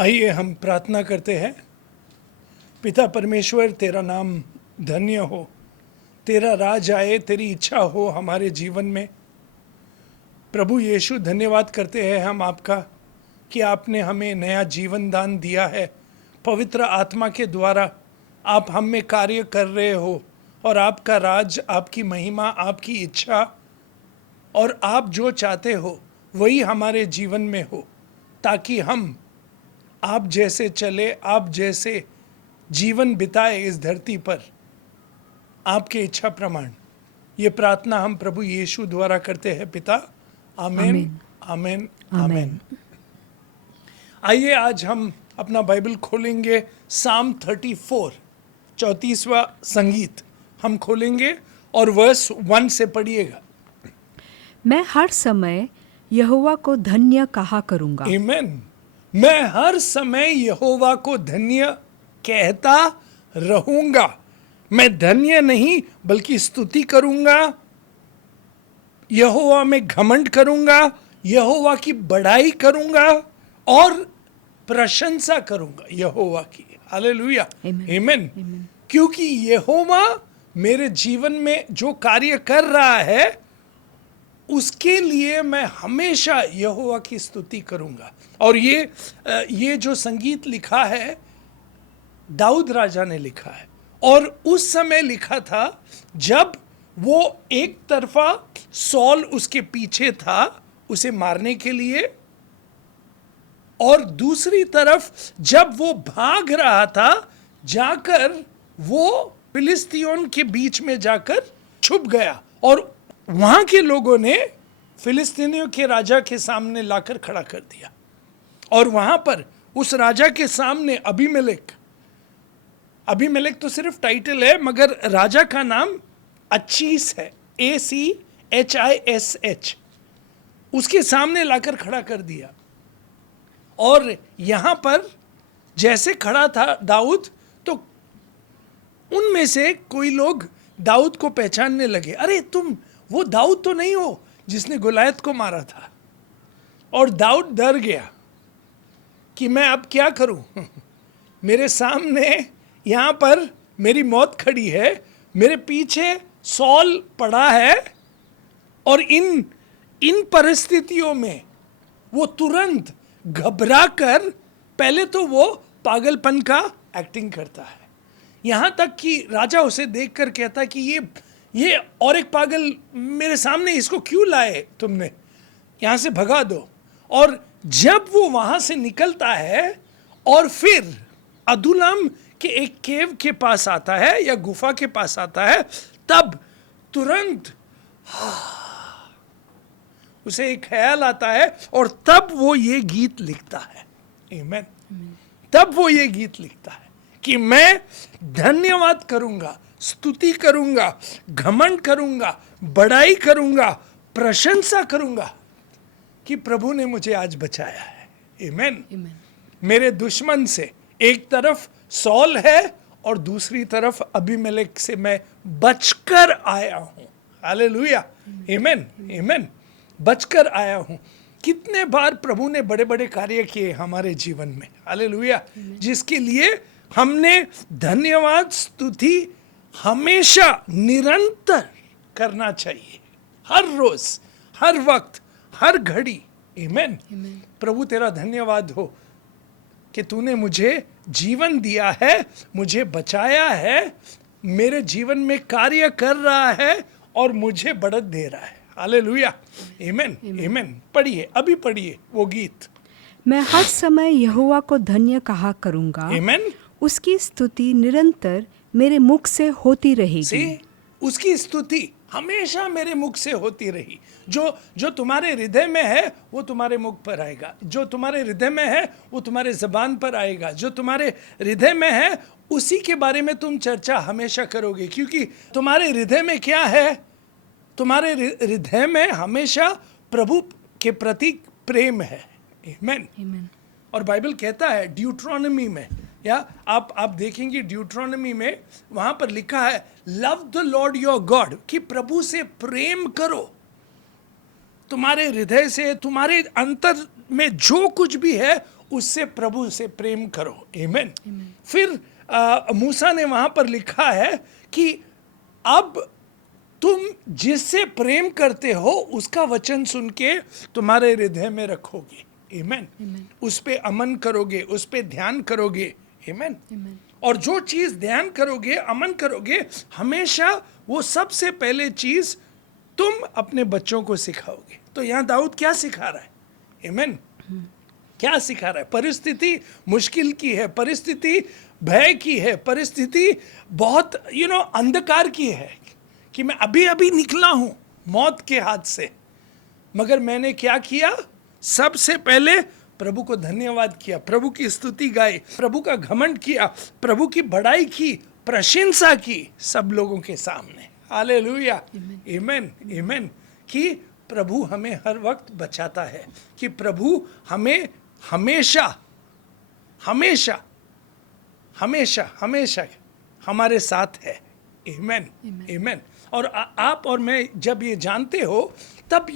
आइए हम प्रार्थना करते हैं। पिता परमेश्वर, तेरा नाम धन्य हो, तेरा राज आए, तेरी इच्छा हो हमारे जीवन में। प्रभु यीशु, धन्यवाद करते हैं हम आपका कि आपने हमें नया जीवन दान दिया है। पवित्र आत्मा के द्वारा आप हम में कार्य कर रहे हो और आपका राज, आपकी महिमा, आपकी इच्छा और आप जो चाहते हो वही हमारे जीवन में हो, ताकि हम आप जैसे चले, आप जैसे जीवन बिताए इस धरती पर, आपके इच्छा प्रमाण। ये प्रार्थना हम प्रभु यीशु द्वारा करते हैं पिता। आमीन, आमीन, आमीन। आइए आज हम अपना बाइबल खोलेंगे। साम 34, 34वां संगीत हम खोलेंगे और वर्स 1 से पढ़िएगा। मैं हर समय यहोवा को धन्य कहा करूंगा। आमीन। मैं हर समय यहोवा को धन्य कहता रहूंगा। मैं धन्य नहीं बल्कि स्तुति करूंगा, यहोवा में घमंड करूंगा, यहोवा की बड़ाई करूंगा और प्रशंसा करूंगा यहोवा की। हालेलुया, आमीन। क्योंकि यहोवा मेरे जीवन में जो कार्य कर रहा है उसके लिए मैं हमेशा यहोवा की स्तुति करूंगा। और ये जो संगीत लिखा है दाऊद राजा ने लिखा है, और उस समय लिखा था जब वो एक तरफा सॉल उसके पीछे था उसे मारने के लिए, और दूसरी तरफ जब वो भाग रहा था जाकर वो फिलिस्तीयों के बीच में जाकर छुप गया, और वहां के लोगों ने फिलिस्तीनियों के राजा के सामने लाकर खड़ा कर दिया। और वहां पर उस राजा के सामने अबीमेलेक तो सिर्फ टाइटल है, मगर राजा का नाम अच्छीस है, ACHISH। उसके सामने लाकर खड़ा कर दिया। और यहां पर जैसे खड़ा था दाऊद, तो उनमें से कोई लोग दाऊद को पहचानने लगे। अरे तुम वो दाऊद तो नहीं हो जिसने गोलायत को मारा था। और दाऊद डर गया कि मैं अब क्या करूं, मेरे सामने यहां पर मेरी मौत खड़ी है, मेरे पीछे सॉल पड़ा है। और इन परिस्थितियों में वो तुरंत घबरा कर पहले तो वो पागलपन का एक्टिंग करता है, यहां तक कि राजा उसे देखकर कहता कि ये और एक पागल मेरे सामने, इसको क्यों लाए तुमने, यहां से भगा दो। और जब वो वहां से निकलता है और फिर अदुल्लाम के एक केव के पास आता है या गुफा के पास आता है, तब तुरंत उसे एक ख्याल आता है और तब वो ये गीत लिखता है। आमीन। तब वो ये गीत लिखता है कि मैं धन्यवाद करूंगा, स्तुति करूंगा, घमंड करूंगा, बड़ाई करूंगा, प्रशंसा करूंगा कि प्रभु ने मुझे आज बचाया है। आमीन। मेरे दुश्मन से एक तरफ सॉल है और दूसरी तरफ अबीमेलेक से मैं बचकर आया हूं। हालेलुया, आमीन, आमीन। बचकर आया हूं। कितने बार प्रभु ने बड़े बड़े कार्य किए हमारे जीवन में, हालेलुया, जिसके लिए हमने धन्यवाद स्तुति हमेशा निरंतर करना चाहिए, हर रोज, हर वक्त, हर घड़ी। आमीन। प्रभु तेरा धन्यवाद हो कि तूने मुझे जीवन दिया है, मुझे बचाया है, मेरे जीवन में कार्य कर रहा है और मुझे बढ़त दे रहा है। हालेलुया, आमीन, आमीन। पढ़िए, अभी पढ़िए वो गीत। मैं हर समय यहोवा को धन्य कहा करूंगा। आमीन। उसकी स्तुति निरंतर मेरे मुख से होती रहेगी। उसकी स्तुति हमेशा मेरे मुख से होती रही। जो तुम्हारे हृदय में है वो तुम्हारे मुख पर आएगा, जो तुम्हारे हृदय में है वो तुम्हारे जबान पर आएगा, जो तुम्हारे हृदय में है उसी के बारे में तुम चर्चा हमेशा करोगे। क्योंकि तुम्हारे हृदय में क्या है? तुम्हारे हृदय में हमेशा प्रभु के प्रति प्रेम है। आमीन। और बाइबल कहता है ड्यूट्रोनमी में, या आप देखेंगे ड्यूट्रोनमी में, वहां पर लिखा है love the Lord your God, कि प्रभु से प्रेम करो। तुम्हारे हृदय से, तुम्हारे अंतर में जो कुछ भी है उससे प्रभु से प्रेम करो। आमेन। फिर मूसा ने वहां पर लिखा है कि अब तुम जिससे प्रेम करते हो उसका वचन सुन के तुम्हारे हृदय में रखोगे। आमेन। उस पे अमन करोगे, उस पे ध्यान करोगे। आमेन। और जो चीज ध्यान करोगे, अमन करोगे, हमेशा वो सबसे पहले चीज तुम अपने बच्चों को सिखाओगे। तो यहां दाऊद क्या सिखा रहा है? आमेन। क्या सिखा रहा है? परिस्थिति मुश्किल की है, परिस्थिति भय की है, परिस्थिति बहुत अंधकार की है कि मैं अभी अभी निकला हूं मौत के हाथ से, मगर मैंने क्या किया? सबसे पहले प्रभु को धन्यवाद किया, प्रभु की स्तुति गाई, प्रभु का घमंड किया, प्रभु की बड़ाई की, प्रशंसा की सब लोगों के सामने। हालेलुया। आमेन। आमेन। कि प्रभु हमें हर वक्त बचाता है, कि प्रभु हमें हमेशा हमेशा हमेशा हमेशा हमारे साथ है। आमेन। आमेन। और आप और मैं जब ये जानते हो तब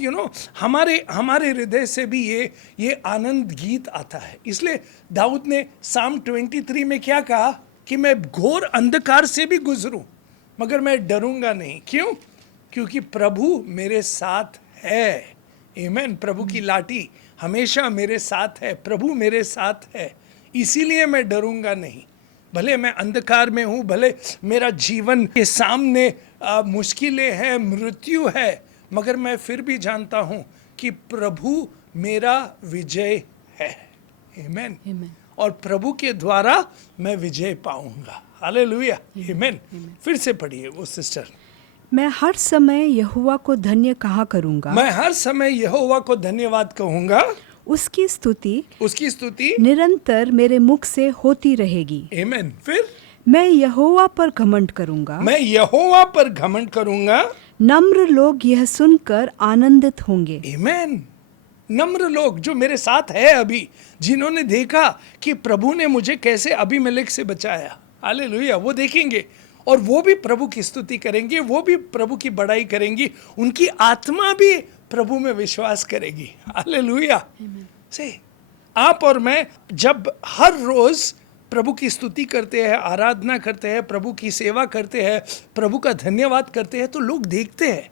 हमारे हृदय से भी ये आनंद गीत आता है। इसलिए दाऊद ने साम 23 में क्या कहा कि मैं घोर अंधकार से भी गुजरूं मगर मैं डरूंगा नहीं। क्यों? क्योंकि प्रभु मेरे साथ है। आमेन। प्रभु की लाठी हमेशा मेरे साथ है, प्रभु मेरे साथ है, इसीलिए मैं डरूंगा नहीं। भले मैं अंधकार में हूं, भले मेरा जीवन के सामने मुश्किलें हैं, मृत्यु है, मगर मैं फिर भी जानता हूं कि प्रभु मेरा विजय है। आमेन। और प्रभु के द्वारा मैं विजय पाऊंगा। हालेलुया। आमेन। फिर से पढ़िए वो सिस्टर। मैं हर समय यहोवा को धन्य कहा करूंगा। मैं हर समय यहोवा को धन्यवाद कहूंगा। उसकी स्तुति निरंतर मेरे मुख से होती रहेगी। आमेन। फिर मैं यहोवा पर घमंड करूंगा। मैं यहोवा पर घमंड करूंगा। नम्र लोग यह सुनकर आनंदित होंगे। आमेन। नम्र लोग जो मेरे साथ है अभी, जिन्होंने देखा कि प्रभु ने मुझे कैसे अबीमेलेक से बचाया, हालेलुया, वो देखेंगे और वो भी प्रभु की स्तुति करेंगे, वो भी प्रभु की बड़ाई करेंगी, उनकी आत्मा भी प्रभु में विश्वास करेगी। हालेलुया। से आप और मैं जब हर रोज प्रभु की स्तुति करते हैं, आराधना करते हैं, प्रभु की सेवा करते हैं, प्रभु का धन्यवाद करते हैं, तो लोग देखते हैं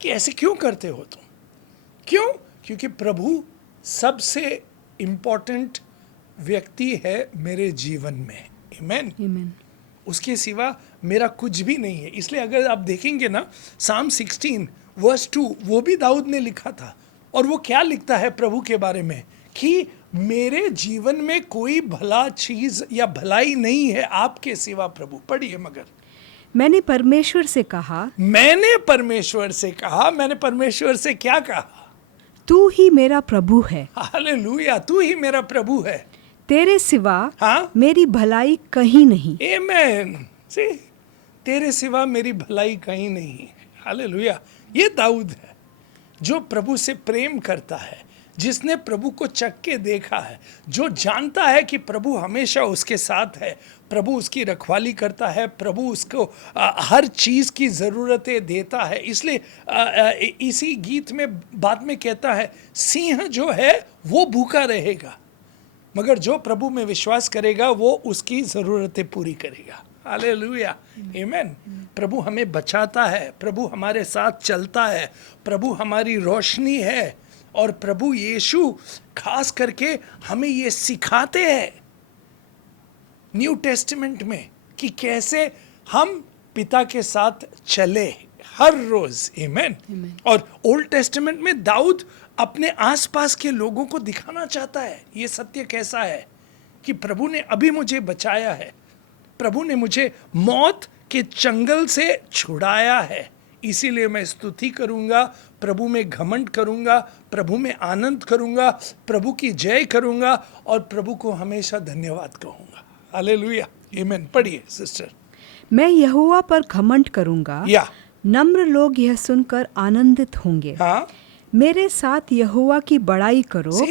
कि ऐसे क्यों करते हो तुम? क्यों? क्योंकि प्रभु सबसे इम्पोर्टेंट व्यक्ति है मेरे जीवन में। आमेन। आमीन। उसके सिवा मेरा कुछ भी नहीं है। इसलिए अगर आप देखेंगे ना, साम 16 वर्स 2 वो भी दाऊद ने लिखा था। और वो क्या लिखता है प्रभु के बारे में कि मेरे जीवन में कोई भला चीज या भलाई नहीं है आपके सिवा प्रभु। पढ़िए। मगर मैंने परमेश्वर से कहा। मैंने परमेश्वर से क्या कहा? तू ही मेरा प्रभु है। हालेलुया। तू ही मेरा प्रभु है, तेरे सिवा हाँ? मेरी भलाई कहीं नहीं। आमेन। से तेरे सिवा मेरी भलाई कहीं नहीं। हालेलुया। ये दाऊद है जो प्रभु से प्रेम करता है, जिसने प्रभु को चख के देखा है, जो जानता है कि प्रभु हमेशा उसके साथ है, प्रभु उसकी रखवाली करता है, प्रभु उसको हर चीज़ की ज़रूरतें देता है। इसलिए इसी गीत में बाद में कहता है, सिंह जो है वो भूखा रहेगा मगर जो प्रभु में विश्वास करेगा वो उसकी ज़रूरतें पूरी करेगा। हालेलुया। आमेन। प्रभु हमें बचाता है, प्रभु हमारे साथ चलता है, प्रभु हमारी रोशनी है। और प्रभु यीशु खास करके हमें ये सिखाते हैं न्यू टेस्टामेंट में कि कैसे हम पिता के साथ चले हर रोज। आमेन। और ओल्ड टेस्टामेंट में दाऊद अपने आसपास के लोगों को दिखाना चाहता है ये सत्य कैसा है कि प्रभु ने अभी मुझे बचाया है, प्रभु ने मुझे मौत के चंगल से छुड़ाया है, इसीलिए मैं स्तुति करूंगा, प्रभु में घमंड करूंगा, प्रभु में आनंद करूंगा, प्रभु की जय करूंगा और प्रभु को हमेशा धन्यवाद कहूंगा। हालेलुया। आमीन। पढ़िए सिस्टर। मैं यहोवा पर घमंड करूंगा, या नम्र लोग यह सुनकर आनंदित होंगे। हाँ, मेरे साथ यहोवा की बड़ाई करो।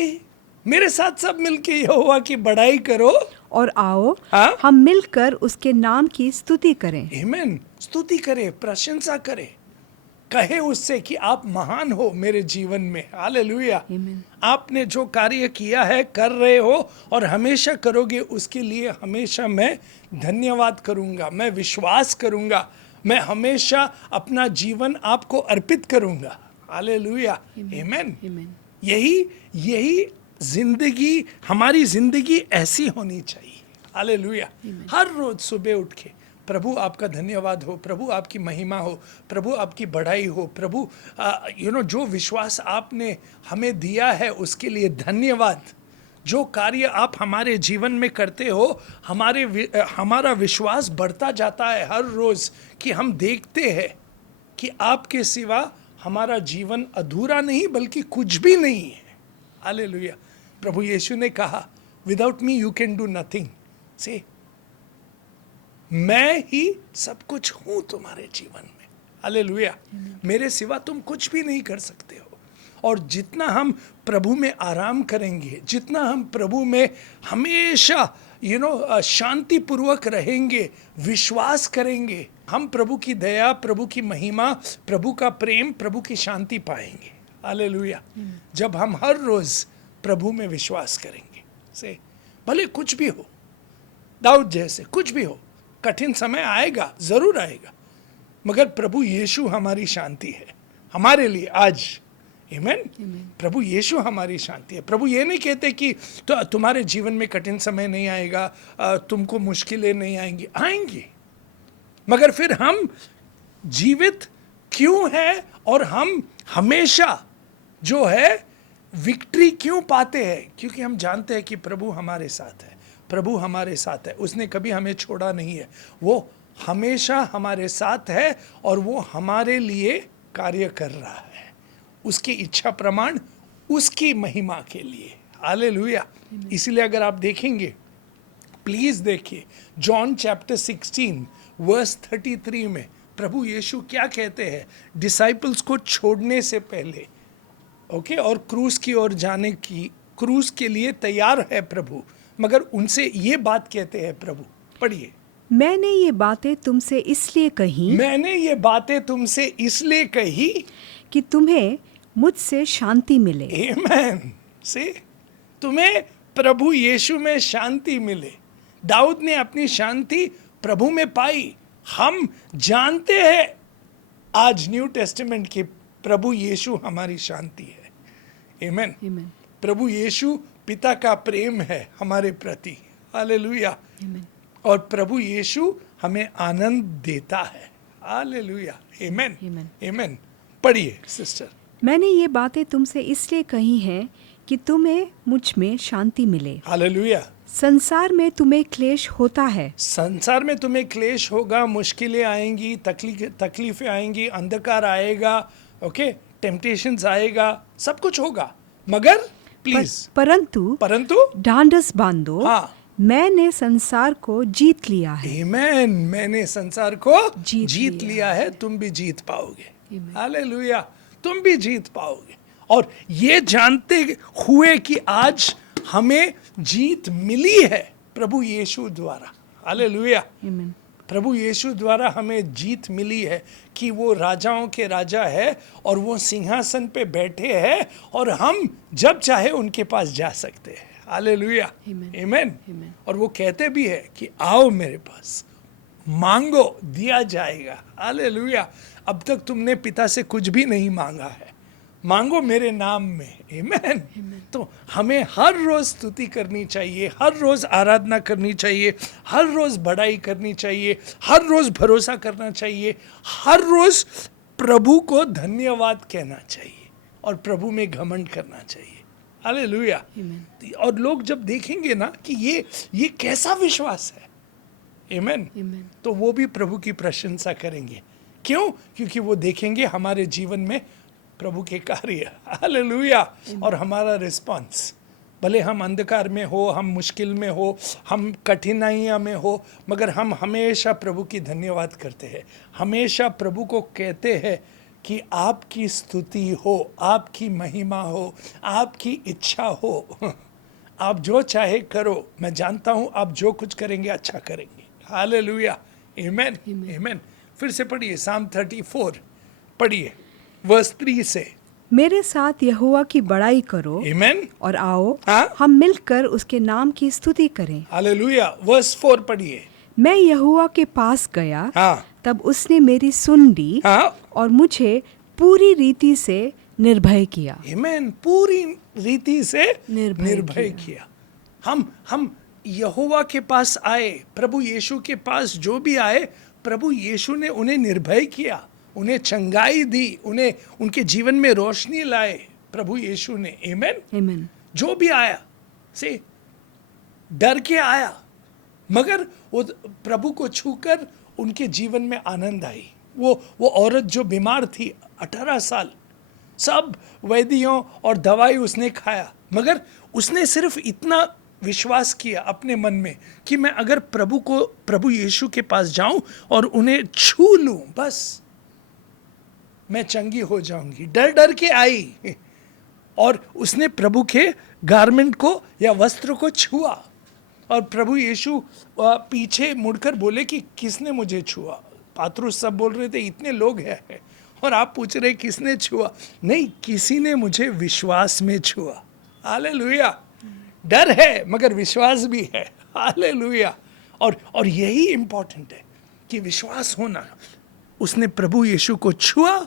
मेरे साथ सब मिलके यहोवा की बड़ाई करो और आओ, हाँ? हम मिलकर उसके नाम की स्तुति करें। आमीन। स्तुति करे, प्रशंसा करे। कहे उससे कि आप महान हो मेरे जीवन में, हालेलुया। Amen. आपने जो कार्य किया है, कर रहे हो और हमेशा करोगे, उसके लिए हमेशा मैं धन्यवाद करूंगा, मैं विश्वास करूंगा, मैं हमेशा अपना जीवन आपको अर्पित करूंगा, हालेलुया, आमेन। Amen. यही जिंदगी, हमारी जिंदगी ऐसी होनी चाहिए, हालेलुया। हर रोज सुबह उठ के प्रभु आपका धन्यवाद हो, प्रभु आपकी महिमा हो, प्रभु आपकी बढ़ाई हो, प्रभु जो विश्वास आपने हमें दिया है उसके लिए धन्यवाद। जो कार्य आप हमारे जीवन में करते हो, हमारा विश्वास बढ़ता जाता है हर रोज, कि हम देखते हैं कि आपके सिवा हमारा जीवन अधूरा नहीं बल्कि कुछ भी नहीं है, हालेलुया। प्रभु यीशु ने कहा, without me you can do nothing, से मैं ही सब कुछ हूं तुम्हारे जीवन में, हालेलुया। मेरे सिवा तुम कुछ भी नहीं कर सकते हो। और जितना हम प्रभु में आराम करेंगे, जितना हम प्रभु में हमेशा शांति पूर्वक रहेंगे, विश्वास करेंगे, हम प्रभु की दया, प्रभु की महिमा, प्रभु का प्रेम, प्रभु की शांति पाएंगे, हालेलुया। जब हम हर रोज प्रभु में विश्वास करेंगे, से भले कुछ भी हो, दाऊद जैसे कुछ भी हो, कठिन समय आएगा, जरूर आएगा, मगर प्रभु यीशु हमारी शांति है हमारे लिए आज, आमेन। प्रभु यीशु हमारी शांति है। प्रभु ये नहीं कहते कि तो तुम्हारे जीवन में कठिन समय नहीं आएगा, तुमको मुश्किलें नहीं आएंगी, आएंगी, मगर फिर हम जीवित क्यों हैं और हम हमेशा जो है विक्ट्री क्यों पाते हैं? क्योंकि हम जानते हैं कि प्रभु हमारे साथ है, प्रभु हमारे साथ है, उसने कभी हमें छोड़ा नहीं है, वो हमेशा हमारे साथ है और वो हमारे लिए कार्य कर रहा है, उसकी इच्छा प्रमाण, उसकी महिमा के लिए, हालेलुया। इसलिए अगर आप देखेंगे, प्लीज देखिए, जॉन चैप्टर 16 वर्स 33 में प्रभु यीशु क्या कहते हैं डिसाइपल्स को छोड़ने से पहले, ओके, और क्रूस की ओर जाने की, क्रूस के लिए तैयार है प्रभु, मगर उनसे ये बात कहते हैं प्रभु, पढ़िए, मैंने ये बातें तुमसे इसलिए कही, मैंने ये बातें तुमसे इसलिए कही कि तुम्हें मुझसे शांति मिले, आमेन, से तुम्हें प्रभु यीशु में शांति मिले। दाऊद ने अपनी शांति प्रभु में पाई। हम जानते हैं आज न्यू टेस्टामेंट की प्रभु यीशु हमारी शांति है, आमेन। Amen. प्रभु यीशु पिता का प्रेम है हमारे प्रति, हालेलुया। Amen. और प्रभु यीशु हमें आनंद देता है, हालेलुया, आमेन, Amen. आमेन। पढ़िए सिस्टर। मैंने ये बातें तुमसे इसलिए कही हैं कि तुम्हें मुझ में शांति मिले। हालेलुया। संसार में तुम्हें क्लेश होता है, संसार में तुम्हें क्लेश होगा, मुश्किलें आएंगी, तकलीफें आएंगी, अंधकार आएगा, ओके, टेम्पटेशंस आएगा, सब कुछ होगा, मगर प्लीज परंतु ढांढस बांधो, हाँ, मैंने संसार को जीत लिया है। आमेन, मैंने संसार को जीत लिया है, तुम भी जीत पाओगे, Amen. हालेलुया, तुम भी जीत पाओगे। और ये जानते हुए कि आज हमें जीत मिली है प्रभु यीशु द्वारा, हालेलुया। Amen. प्रभु यीशु द्वारा हमें जीत मिली है कि वो राजाओं के राजा है और वो सिंहासन पे बैठे हैं और हम जब चाहे उनके पास जा सकते हैं, हालेलुया, Amen. आमेन। Amen. और वो कहते भी है कि आओ मेरे पास, मांगो दिया जाएगा, हालेलुया। अब तक तुमने पिता से कुछ भी नहीं मांगा है, मांगो मेरे नाम में, आमेन। तो हमें हर रोज स्तुति करनी चाहिए, हर रोज आराधना करनी चाहिए, हर रोज बड़ाई करनी चाहिए, हर रोज भरोसा करना चाहिए, हर रोज प्रभु को धन्यवाद कहना चाहिए और प्रभु में घमंड करना चाहिए, हालेलुया। और लोग जब देखेंगे ना कि ये कैसा विश्वास है, आमेन, तो वो भी प्रभु की प्रशंसा करेंगे। क्यों? क्योंकि वो देखेंगे हमारे जीवन में प्रभु के कार्य, हालेलुया, और हमारा रिस्पांस, भले हम अंधकार में हो, हम मुश्किल में हो, हम कठिनाइयाँ में हो, मगर हम हमेशा प्रभु की धन्यवाद करते हैं, हमेशा प्रभु को कहते हैं कि आपकी स्तुति हो, आपकी महिमा हो, आपकी इच्छा हो, आप जो चाहे करो, मैं जानता हूँ आप जो कुछ करेंगे अच्छा करेंगे, हालेलुया, आमेन, आमेन। फिर से पढ़िए साम 34 पढ़िए वर्स 3 से। मेरे साथ यहोवा की बड़ाई करो आमेन। और आओ हाँ? हम मिलकर उसके नाम की स्तुति करें। हालेलुया। वर्स 4 पढ़िए। मैं यहोवा के पास गया, हाँ तब उसने मेरी सुन ली हाँ और मुझे पूरी रीति से निर्भय किया। आमेन। पूरी रीति से निर्भय निर्भय किया। हम यहोवा के पास आए, प्रभु यीशु के पास जो भी आए, प्रभु यीशु ने उन्हें निर्भय किया, उन्हें चंगाई दी, उन्हें उनके जीवन में रोशनी लाए प्रभु यीशु ने। आमेन। आमीन। जो भी आया से डर के आया, मगर वो प्रभु को छूकर उनके जीवन में आनंद आई। वो औरत जो बीमार थी 18 साल, सब वैद्यों और दवाई उसने खाया, मगर उसने सिर्फ इतना विश्वास किया अपने मन में कि मैं अगर प्रभु यीशु के पास जाऊं और उन्हें छू लूं, बस मैं चंगी हो जाऊंगी। डर डर के आई और उसने प्रभु के गारमेंट को या वस्त्र को छुआ, और प्रभु यीशु पीछे मुड़कर बोले कि किसने मुझे छुआ। पात्रुस सब बोल रहे थे इतने लोग हैं, और आप पूछ रहे किसने छुआ। नहीं, किसी ने मुझे विश्वास में छुआ। हालेलुया। डर है मगर विश्वास भी है। हालेलुया। और यही इंपॉर्टेंट है कि विश्वास होना। उसने प्रभु यीशु को छुआ,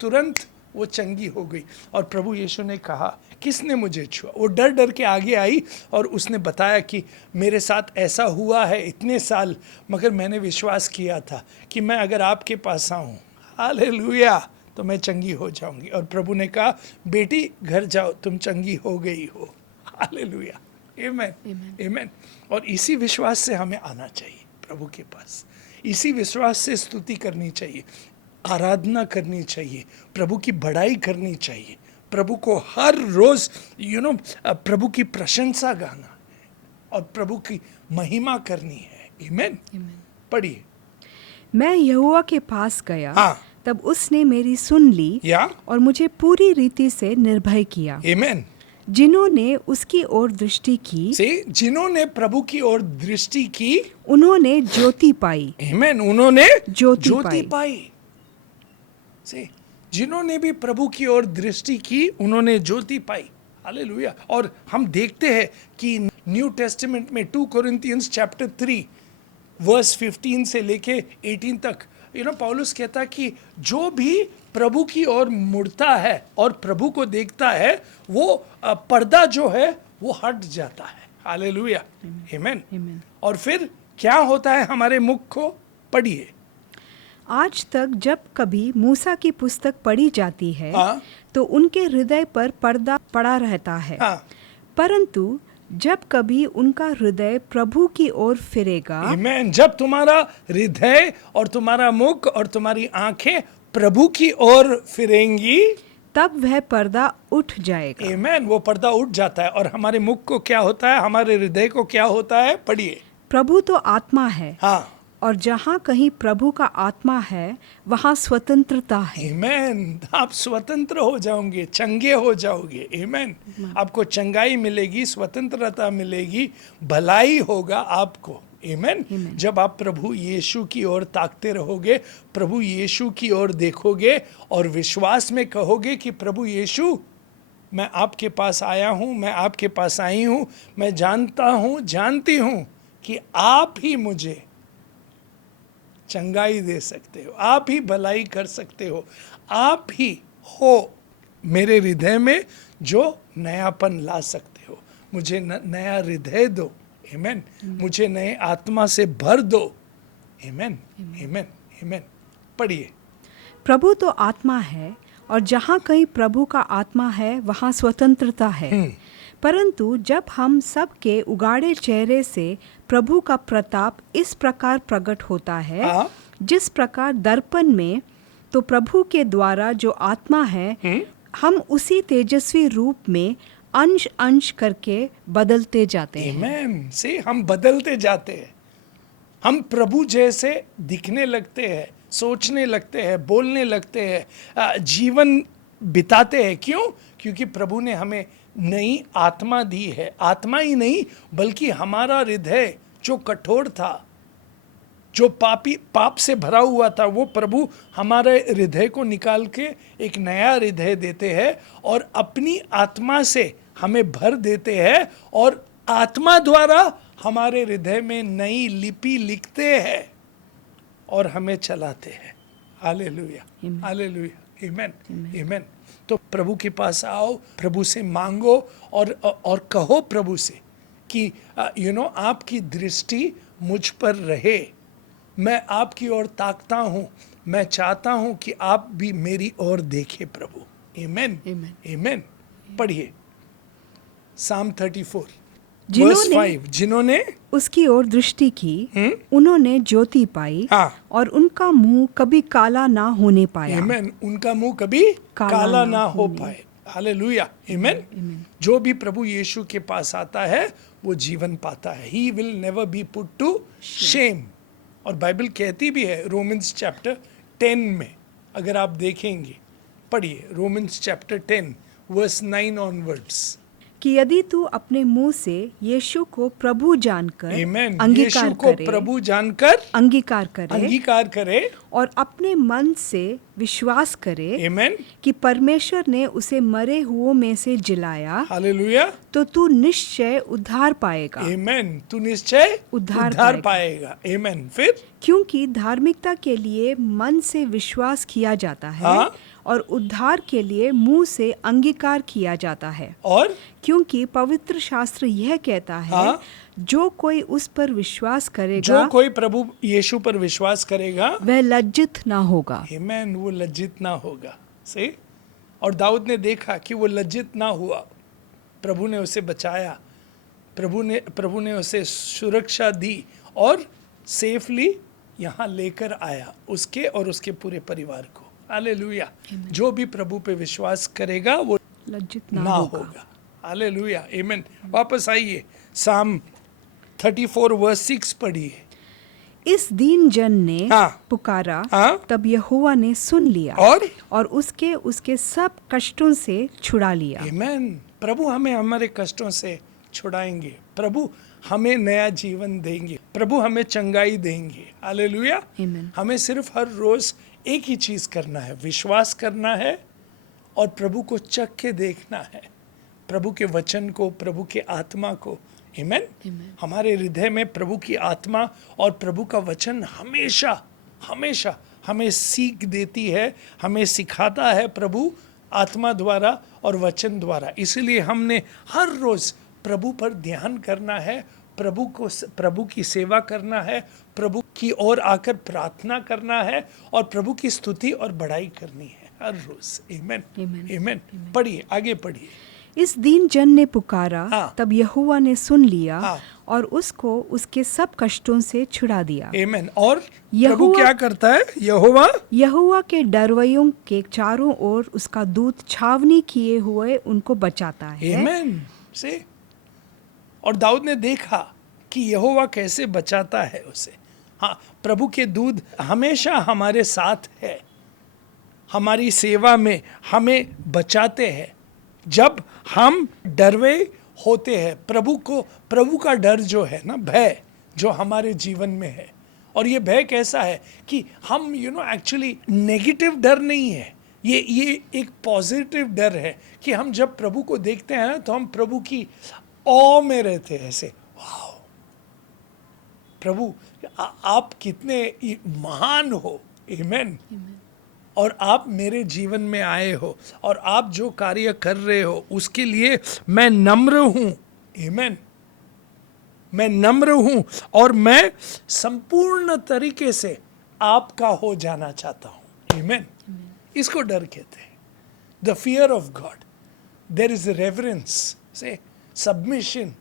तुरंत वो चंगी हो गई। और प्रभु यीशु ने कहा किसने मुझे छुआ। वो डर डर के आगे आई और उसने बताया कि मेरे साथ ऐसा हुआ है इतने साल, मगर मैंने विश्वास किया था कि मैं अगर आपके पास आऊं, हालेलुया, तो मैं चंगी हो जाऊंगी। और प्रभु ने कहा बेटी घर जाओ, तुम चंगी हो गई हो। हालेलुया। आमेन। आमेन। और इसी विश्वास से हमें आना चाहिए प्रभु के पास। इसी विश्वास से स्तुति करनी चाहिए, आराधना करनी चाहिए, प्रभु की बड़ाई करनी चाहिए, प्रभु को हर रोज प्रभु की प्रशंसा गाना है और प्रभु की महिमा करनी है। आमेन। पढ़िए। मैं यहोवा के पास गया, हाँ। तब उसने मेरी सुन ली या और मुझे पूरी रीति से निर्भय किया। आमेन। जिन्होंने उसकी ओर दृष्टि की, से जिन्होंने प्रभु की ओर दृष्टि की, उन्होंने ज्योति पाई। आमेन। उन्होंने ज्योति पाई। से जिन्होंने भी प्रभु की ओर दृष्टि की, उन्होंने ज्योति पाई। हालेलुया। और हम देखते हैं कि न्यू टेस्टामेंट में 2 कोरिन्थियंस चैप्टर 3 वर्स 15 से लेके 18 तक पौलुस कहता कि जो भी प्रभु की ओर मुड़ता है और प्रभु को देखता है, वो पर्दा जो है वो हट जाता है। हालेलुया। आमेन। और फिर क्या होता है हमारे मुख को? पढ़िए। आज तक जब कभी मूसा की पुस्तक पढ़ी जाती है, हाँ। तो उनके हृदय पर पर्दा पड़ा रहता है। हाँ। परंतु जब कभी उनका हृदय प्रभु की ओर फिरेगा, आमेन। जब तुम्हारा हृदय और तुम्हारा मुख और तुम्हारी आंखें प्रभु की ओर फिरेंगी, तब वह पर्दा उठ जाएगा। आमेन। वो पर्दा उठ जाता है। और हमारे मुख को क्या होता है, हमारे हृदय को क्या होता है? पढ़िए। प्रभु तो आत्मा है, हाँ। और जहाँ कहीं प्रभु का आत्मा है वहाँ स्वतंत्रता है। आमेन। आप स्वतंत्र हो जाओगे, चंगे हो जाओगे। आमेन। आपको चंगाई मिलेगी, स्वतंत्रता मिलेगी, भलाई होगा आपको। आमेन। जब आप प्रभु यीशु की ओर ताकते रहोगे, प्रभु यीशु की ओर देखोगे और विश्वास में कहोगे कि प्रभु यीशु, मैं आपके पास आया हूँ, मैं आपके पास आई हूँ, मैं जानता हूँ, जानती हूँ कि आप ही मुझे चंगाई दे सकते हो, आप ही भलाई कर सकते हो, आप ही हो मेरे हृदय में जो नयापन ला सकते हो। मुझे नया हृदय दो। आमेन। मुझे नए आत्मा से भर दो। आमेन। आमेन। आमेन। पढ़िए। प्रभु तो आत्मा है, और जहाँ कहीं प्रभु का आत्मा है वहाँ स्वतंत्रता है। परंतु जब हम सब के उगाड़े चेहरे से प्रभु का प्रताप इस प्रकार प्रकट होता है, हाँ। जिस प्रकार दर्पण में, तो प्रभु के द्वारा जो आत्मा है, हम उसी तेजस्वी रूप में अंश अंश करके बदलते जाते हैं। आमेन। से हम बदलते जाते हैं, हम प्रभु जैसे दिखने लगते हैं, सोचने लगते हैं, बोलने लगते हैं, जीवन बिताते हैं। क्यों? क्योंकि प्रभु ने हमें नई आत्मा दी है। आत्मा ही नहीं बल्कि हमारा हृदय जो कठोर था, जो पाप से भरा हुआ था, वो प्रभु हमारे हृदय को निकाल के एक नया हृदय देते हैं और अपनी आत्मा से हमें भर देते हैं और आत्मा द्वारा हमारे हृदय में नई लिपि लिखते हैं और हमें चलाते हैं। हालेलुया, हालेलुया, आमेन, आमेन। तो प्रभु के पास आओ, प्रभु से मांगो और कहो प्रभु से कि आपकी दृष्टि मुझ पर रहे, मैं आपकी ओर ताकता हूँ, मैं चाहता हूँ कि आप भी मेरी ओर देखें प्रभु। आमेन, आमेन। पढ़िए साम 34 वर्स 5। जिन्होंने उसकी ओर दृष्टि की, उन्होंने ज्योति पाई, हाँ। और उनका मुंह कभी काला ना होने पाया। आमेन। उनका मुंह कभी काला ना हो पाए। हालेलुया, आमेन। जो भी प्रभु यीशु के पास आता है वो जीवन पाता है। He will never be put to shame. और बाइबल कहती भी है रोमन्स चैप्टर 10 में, अगर आप देखेंगे, पढ़िए रोमन्स चैप्टर 10 वर्स 9 ऑनवर्ड्स, कि यदि तू अपने मुंह से यीशु को प्रभु जानकर आमेन, अंगीकार यीशु को करे, प्रभु जानकर अंगीकार करे और अपने मन से विश्वास करे आमेन, कि परमेश्वर ने उसे मरे हुओं में से जिलाया, हालेलुया, तो तू निश्चय उद्धार पाएगा। आमेन। तू निश्चय उद्धार पाएगा। आमेन। फिर क्योंकि धार्मिकता के लिए मन से विश्वास किया जाता है, हाँ। और उद्धार के लिए मुंह से अंगीकार किया जाता है। और क्योंकि पवित्र शास्त्र यह कहता है, हाँ। जो कोई उस पर विश्वास करेगा, जो कोई प्रभु यीशु पर विश्वास करेगा, वह लज्जित ना होगा। आमेन, वो लज्जित ना होगा। सही। और दाऊद ने देखा कि वो लज्जित ना हुआ, प्रभु ने उसे बचाया, प्रभु ने उसे सुरक्षा दी और सेफली यहाँ लेकर आया, उसके और उसके पूरे परिवार को। हालेलुया। जो भी प्रभु पे विश्वास करेगा वो लज्जित ना होगा। हालेलुया, आमेन। वापस आइए, साम 34 वर्स 6 पढ़िए। इस दीन जन ने हाँ। पुकारा, हाँ। तब यहोवा ने सुन लिया और उसके सब कष्टों से छुड़ा लिया। आमेन। प्रभु हमें हमारे कष्टों से छुड़ाएंगे, प्रभु हमें नया जीवन देंगे, प्रभु हमें चंगाई देंगे। हालेलुया। आमीन। हमें सिर्फ हर रोज एक ही चीज करना है, विश्वास करना है और प्रभु को चख के देखना है, प्रभु के वचन को, प्रभु के आत्मा को। आमेन। हमारे हृदय में प्रभु की आत्मा और प्रभु का वचन हमेशा हमेशा हमें सीख देती है, हमें सिखाता है प्रभु आत्मा द्वारा और वचन द्वारा। इसलिए हमने हर रोज प्रभु पर ध्यान करना है, प्रभु की सेवा करना है, प्रभु की ओर आकर प्रार्थना करना है और प्रभु की स्तुति और बड़ाई करनी है हर रोज। आमेन, आमेन। पढ़िए, आगे पढ़िए। इस दीन जन ने पुकारा, हाँ। तब यहोवा ने सुन लिया, हाँ। और उसको उसके सब कष्टों से छुड़ा दिया। आमेन। और प्रभु क्या करता है? यहोवा के डरवैयों के चारों ओर उसका दूत छावनी किए हुए उनको बचाता है। आमेन से। और दाऊद ने देखा कि यहोवा कैसे बचाता है उसे। हाँ, प्रभु के दूत हमेशा हमारे साथ है, हमारी सेवा में हमें बचाते हैं। जब हम डरवे होते हैं, प्रभु का डर जो है ना, भय जो हमारे जीवन में है, और ये भय कैसा है कि हम एक्चुअली नेगेटिव डर नहीं है, ये एक पॉजिटिव डर है कि हम जब प्रभु को देखते हैं ना तो हम प्रभु की औ में रहते हैं, ऐसे वाह प्रभु आप कितने महान हो। आमेन। और आप मेरे जीवन में आए हो और आप जो कार्य कर रहे हो उसके लिए मैं नम्र हूं। आमेन। मैं नम्र हूं और मैं संपूर्ण तरीके से आपका हो जाना चाहता हूं। आमेन। इसको डर कहते हैं, the fear of God. There is reverence, say submission,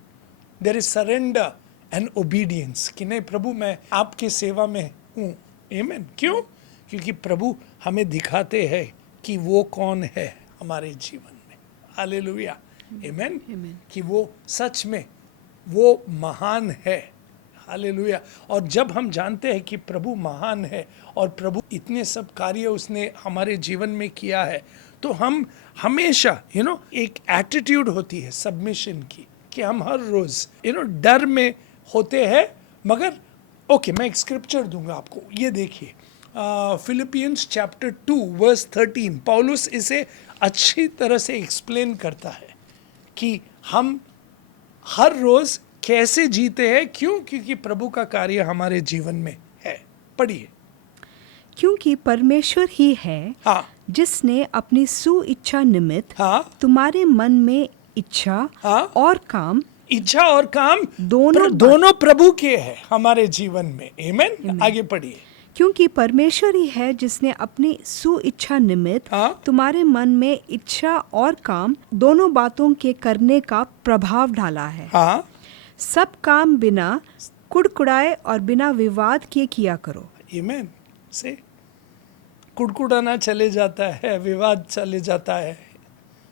there is surrender and obedience, कि नहीं प्रभु मैं आपके सेवा में हूं। आमेन। क्यों? क्योंकि प्रभु हमें दिखाते हैं कि वो कौन है हमारे जीवन में। हालेलुया, आमेन। कि वो सच में वो महान है। हालेलुया। और जब हम जानते हैं कि प्रभु महान है और प्रभु इतने सब कार्य उसने हमारे जीवन में किया है, तो हम हमेशा एक एटीट्यूड होती है सबमिशन की, कि हम हर रोज डर में होते हैं, मगर ओके, मैं एक स्क्रिप्चर दूंगा आपको, ये देखिए फिलिपियंस चैप्टर 2 वर्स 13, पौलुस इसे अच्छी तरह से एक्सप्लेन करता है कि हम हर रोज कैसे जीते हैं। क्यों? क्योंकि प्रभु का कार्य हमारे जीवन में है। पढ़िए। क्योंकि परमेश्वर ही है हाँ जिसने अपनी सुइच्छा निमित्त हाँ तुम्हारे मन में इच्छा हाँ। और काम इच्छा और काम दोनों प्रभु के हैं हमारे जीवन में। आमेन। आगे पढ़िए। क्योंकि परमेश्वर ही है जिसने अपनी सुइच्छा निमित्त हाँ। तुम्हारे मन में इच्छा और काम दोनों बातों के करने का प्रभाव डाला है। हाँ। सब काम बिना कुड़कुड़ाए और बिना विवाद किए किया करो। आमेन। से कुड़कुड़ाना चले जाता है, विवाद चले जाता है,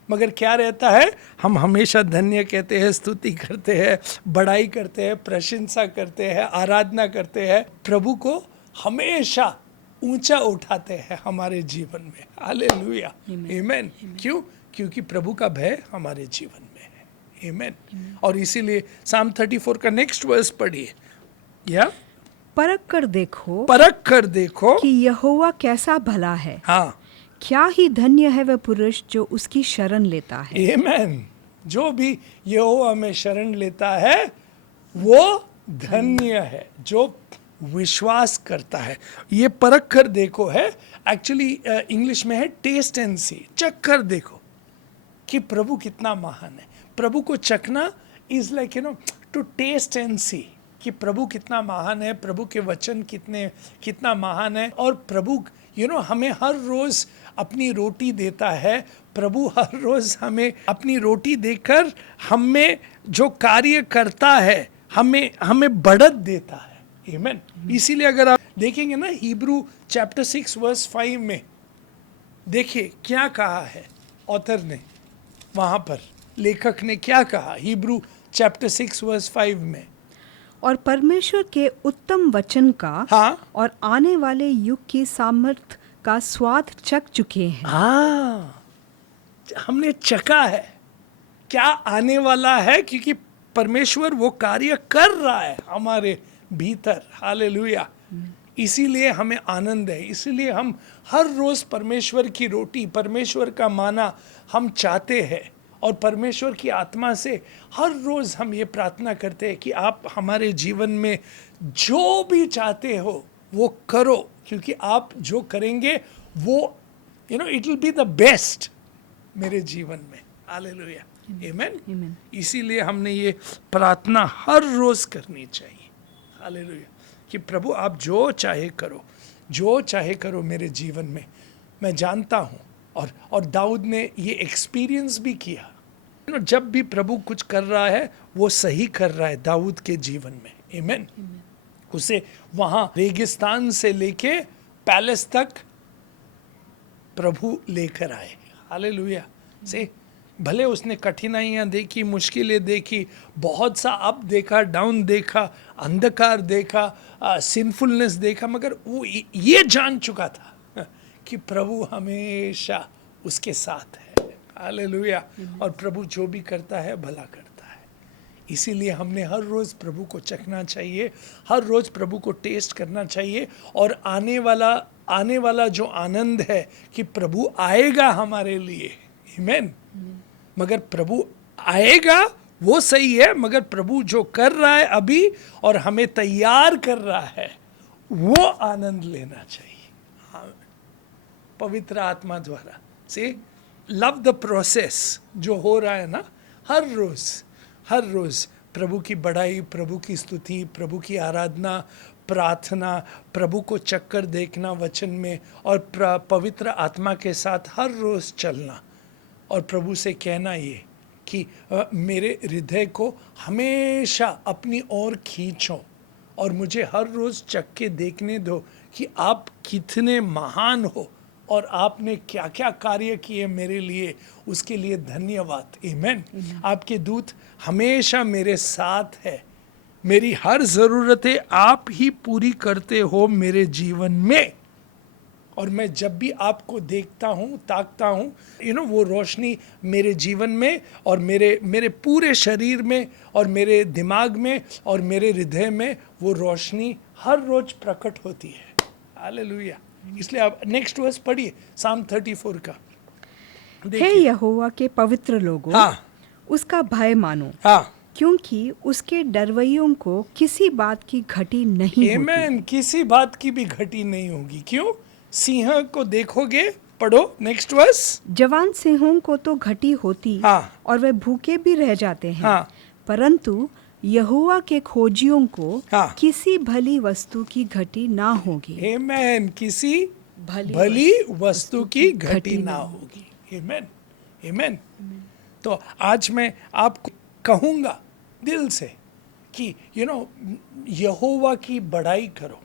मगर क्या रहता है? हम हमेशा धन्य कहते हैं, स्तुति करते हैं, बड़ाई करते हैं, प्रशंसा करते हैं, आराधना करते हैं, प्रभु को हमेशा ऊंचा उठाते हैं हमारे जीवन में। हालेलुया। आमेन। क्यों? क्योंकि प्रभु का भय हमारे जीवन में है। आमेन। और इसीलिए साम 34 का नेक्स्ट वर्स पढ़िए। या परख कर देखो कि यहोवा कैसा भला है। हाँ। क्या ही धन्य है वह पुरुष जो उसकी शरण लेता है। आमेन। जो भी यहोवा में शरण लेता है वो धन्य है, जो विश्वास करता है। ये परख कर देखो है, एक्चुअली इंग्लिश में है टेस्ट एंड सी, चख कर देखो कि प्रभु कितना महान है। प्रभु को चखना is like to taste and see कि प्रभु कितना महान है, प्रभु के वचन कितना महान है। और प्रभु हमें हर रोज अपनी रोटी देता है। प्रभु हर रोज हमें अपनी रोटी देकर हमें जो कार्य करता है हमें बढ़त देता है। आमेन। इसीलिए अगर आप देखेंगे ना हिब्रू चैप्टर 6 वर्स 5 में, देखिए क्या कहा है ऑथर ने, वहां पर लेखक ने क्या कहा हिब्रू चैप्टर 6 वर्स 5 में। और परमेश्वर के उत्तम वचन का हाँ। और आने वाले युग की सामर्थ का स्वाद चख चुके हैं। हाँ, हमने चखा है क्या आने वाला है, क्योंकि परमेश्वर वो कार्य कर रहा है हमारे भीतर। हालेलुया। इसीलिए हमें आनंद है, इसीलिए हम हर रोज परमेश्वर की रोटी, परमेश्वर का माना हम चाहते हैं। और परमेश्वर की आत्मा से हर रोज हम ये प्रार्थना करते हैं कि आप हमारे जीवन में जो भी चाहते हो वो करो, क्योंकि आप जो करेंगे वो it will be the best मेरे जीवन में। हालेलुया। आमेन। इसीलिए हमने ये प्रार्थना हर रोज करनी चाहिए। हालेलुया। कि प्रभु आप जो चाहे करो मेरे जीवन में। मैं जानता हूँ और दाऊद ने ये एक्सपीरियंस भी किया। जब भी प्रभु कुछ कर रहा है वो सही कर रहा है दाऊद के जीवन में। आमेन। उसे वहां रेगिस्तान से लेके पैलेस तक प्रभु लेकर आए। हालेलुया। से भले उसने कठिनाइयां देखी, मुश्किलें देखी, बहुत सा अप देखा, डाउन देखा, अंधकार देखा, सिंफुलनेस देखा, मगर वो ये जान चुका था कि प्रभु हमेशा उसके साथ है। हालेलुया। और प्रभु जो भी करता है भला करता है। इसीलिए हमने हर रोज प्रभु को चखना चाहिए, हर रोज प्रभु को टेस्ट करना चाहिए। और आने वाला जो आनंद है कि प्रभु आएगा हमारे लिए। आमेन। मगर प्रभु आएगा वो सही है, मगर प्रभु जो कर रहा है अभी और हमें तैयार कर रहा है वो आनंद लेना चाहिए। हाँ, पवित्र आत्मा द्वारा से लव द प्रोसेस जो हो रहा है ना, हर रोज प्रभु की बड़ाई, प्रभु की स्तुति, प्रभु की आराधना, प्रार्थना, प्रभु को चक्कर देखना वचन में, और पवित्र आत्मा के साथ हर रोज चलना और प्रभु से कहना ये कि मेरे हृदय को हमेशा अपनी ओर खींचो और मुझे हर रोज चख के देखने दो कि आप कितने महान हो और आपने क्या क्या कार्य किए मेरे लिए, उसके लिए धन्यवाद। आमेन। आपके दूत हमेशा मेरे साथ है, मेरी हर ज़रूरतें आप ही पूरी करते हो मेरे जीवन में। और मैं जब भी आपको देखता हूँ, ताकता हूँ, वो रोशनी मेरे जीवन में और मेरे पूरे शरीर में और मेरे दिमाग में और मेरे हृदय में वो रोशनी हर रोज प्रकट होती है। हालेलुया। इसलिए आप नेक्स्ट वर्स पढ़िए, साम 34 का। हे यहोवा के पवित्र लोगों, हाँ उसका भय मानो, हाँ, क्योंकि उसके डरवैयों को किसी बात की घटी नहीं होती। आमेन। किसी बात की भी घटी नहीं होगी। क्यों? सिंह को देखोगे, पढ़ो नेक्स्ट वर्स। जवान सिंहों को तो घटी होती हाँ। और वे भूखे भी रह जाते हैं, हाँ। परंतु यहोवा के खोजियों को हाँ। किसी भली वस्तु की घटी ना होगी। आमेन। किसी भली भली वस्तु की घटी घटी ना ना होगी। आमेन। आमेन। तो आज मैं आपको कहूँगा दिल से कि यहोवा की बड़ाई करो,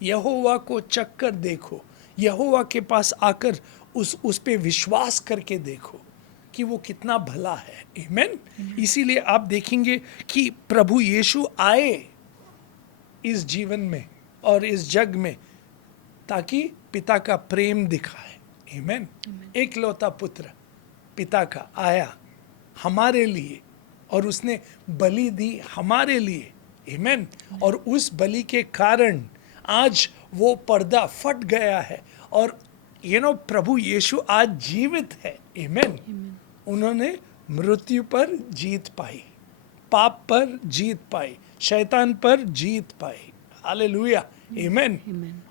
यहोवा को चक्कर देखो, यहोवा के पास आकर उस पे विश्वास करके देखो कि वो कितना भला है। आमेन। इसीलिए आप देखेंगे कि प्रभु यीशु आए इस जीवन में और इस जग में ताकि पिता का प्रेम दिखाए। आमेन। एकलौता पुत्र पिता का आया हमारे लिए और उसने बलि दी हमारे लिए। आमेन। और उस बलि के कारण आज वो पर्दा फट गया है और प्रभु यीशु आज जीवित है। आमेन। उन्होंने मृत्यु पर जीत पाई, पाप पर जीत पाई, शैतान पर जीत पाई। हालेलुया। आमेन।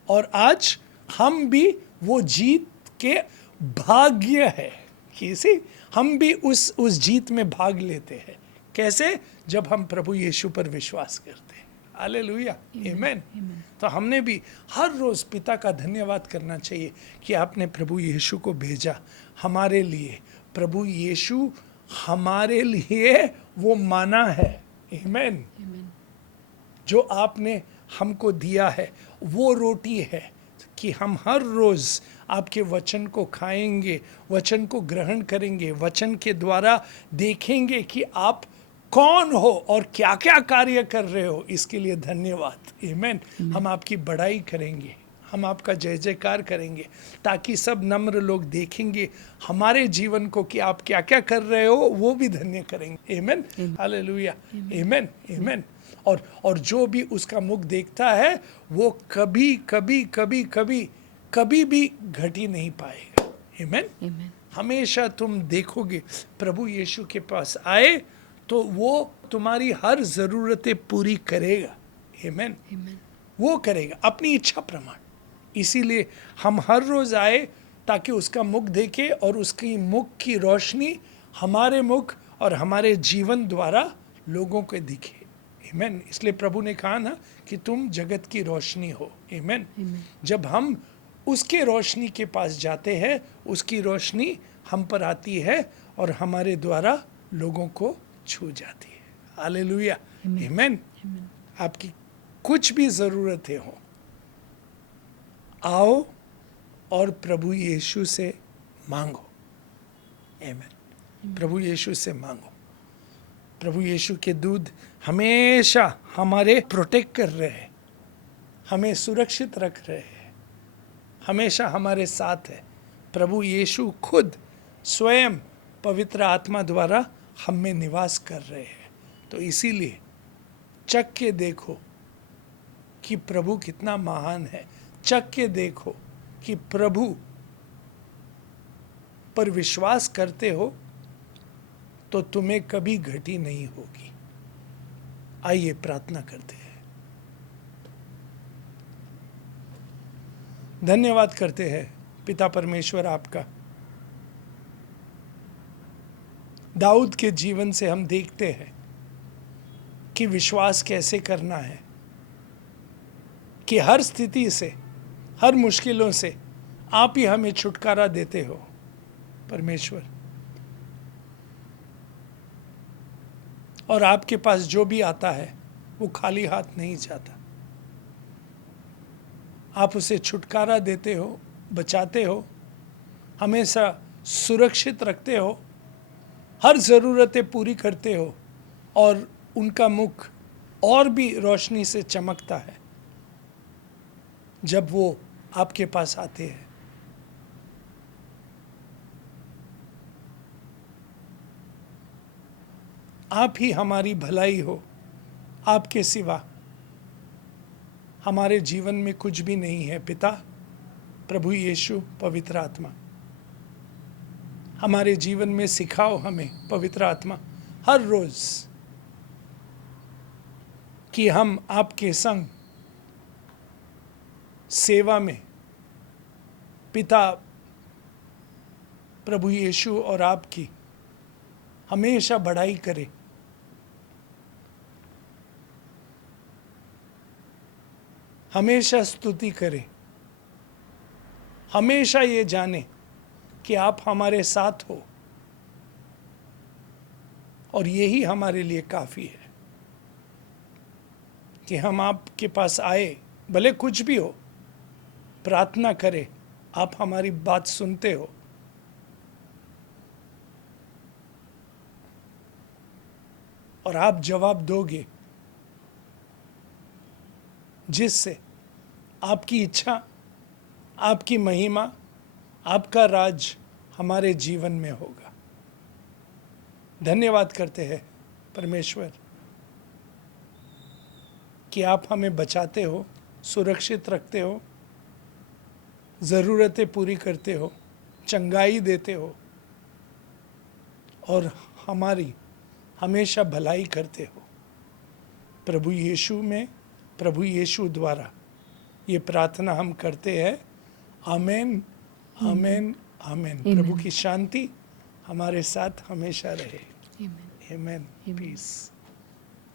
और आज हम भी वो जीत के भाग्य है किसी, हम भी उस जीत में भाग लेते हैं। कैसे? जब हम प्रभु यीशु पर विश्वास करते हैं। हालेलुया। आमेन। तो हमने भी हर रोज पिता का धन्यवाद करना चाहिए कि आपने प्रभु यीशु को भेजा हमारे लिए। प्रभु यीशु हमारे लिए वो माना है। आमेन। जो आपने हमको दिया है वो रोटी है कि हम हर रोज आपके वचन को खाएंगे, वचन को ग्रहण करेंगे, वचन के द्वारा देखेंगे कि आप कौन हो और क्या क्या कार्य कर रहे हो। इसके लिए धन्यवाद। आमेन। हम आपकी बड़ाई करेंगे, हम आपका जय जयकार करेंगे ताकि सब नम्र लोग देखेंगे हमारे जीवन को कि आप क्या क्या कर रहे हो, वो भी धन्य करेंगे। आमेन। हालेलुया। आमेन। आमेन। और जो भी उसका मुख देखता है वो कभी कभी कभी कभी कभी भी घटी नहीं पाएगा। आमेन। हमेशा तुम देखोगे प्रभु यीशु के पास आए तो वो तुम्हारी हर जरूरतें पूरी करेगा। आमेन। वो करेगा अपनी इच्छा प्रमाण। इसीलिए हम हर रोज आए ताकि उसका मुख देखे और उसकी मुख की रोशनी हमारे मुख और हमारे जीवन द्वारा लोगों को दिखे। आमेन। इसलिए प्रभु ने कहा ना कि तुम जगत की रोशनी हो। आमेन। जब हम उसके रोशनी के पास जाते हैं, उसकी रोशनी हम पर आती है और हमारे द्वारा लोगों को छू जाती है। हालेलुया। आमेन। आपकी कुछ भी जरूरतें हो, आओ और प्रभु यीशु से मांगो। आमेन। प्रभु यीशु से मांगो। प्रभु यीशु के दूध हमेशा हमारे प्रोटेक्ट कर रहे हैं, हमें सुरक्षित रख रहे हैं, हमेशा हमारे साथ है। प्रभु यीशु खुद स्वयं पवित्र आत्मा द्वारा हम में निवास कर रहे हैं। तो इसीलिए चख के देखो कि प्रभु कितना महान है। चख के देखो कि प्रभु पर विश्वास करते हो तो तुम्हें कभी घटी नहीं होगी। आइए प्रार्थना करते हैं। धन्यवाद करते हैं पिता परमेश्वर आपका। दाऊद के जीवन से हम देखते हैं कि विश्वास कैसे करना है, कि हर स्थिति से, हर मुश्किलों से आप ही हमें छुटकारा देते हो परमेश्वर। और आपके पास जो भी आता है वो खाली हाथ नहीं जाता। आप उसे छुटकारा देते हो, बचाते हो, हमेशा सुरक्षित रखते हो, हर ज़रूरतें पूरी करते हो और उनका मुख और भी रोशनी से चमकता है जब वो आपके पास आते हैं। आप ही हमारी भलाई हो, आपके सिवा हमारे जीवन में कुछ भी नहीं है। पिता, प्रभु यीशु, पवित्र आत्मा, हमारे जीवन में सिखाओ हमें, पवित्र आत्मा, हर रोज कि हम आपके संग सेवा में पिता, प्रभु यीशु और आपकी हमेशा बड़ाई करें। हमेशा स्तुति करें, हमेशा ये जाने कि आप हमारे साथ हो और यही हमारे लिए काफ़ी है कि हम आपके पास आए, भले कुछ भी हो, प्रार्थना करें, आप हमारी बात सुनते हो और आप जवाब दोगे, जिससे आपकी इच्छा, आपकी महिमा, आपका राज हमारे जीवन में होगा। धन्यवाद करते हैं परमेश्वर कि आप हमें बचाते हो, सुरक्षित रखते हो, ज़रूरतें पूरी करते हो, चंगाई देते हो और हमारी हमेशा भलाई करते हो। प्रभु यीशु में, प्रभु यीशु द्वारा ये प्रार्थना हम करते हैं। आमेन, आमेन, आमेन। प्रभु की शांति हमारे साथ हमेशा रहे। आमेन। पीस।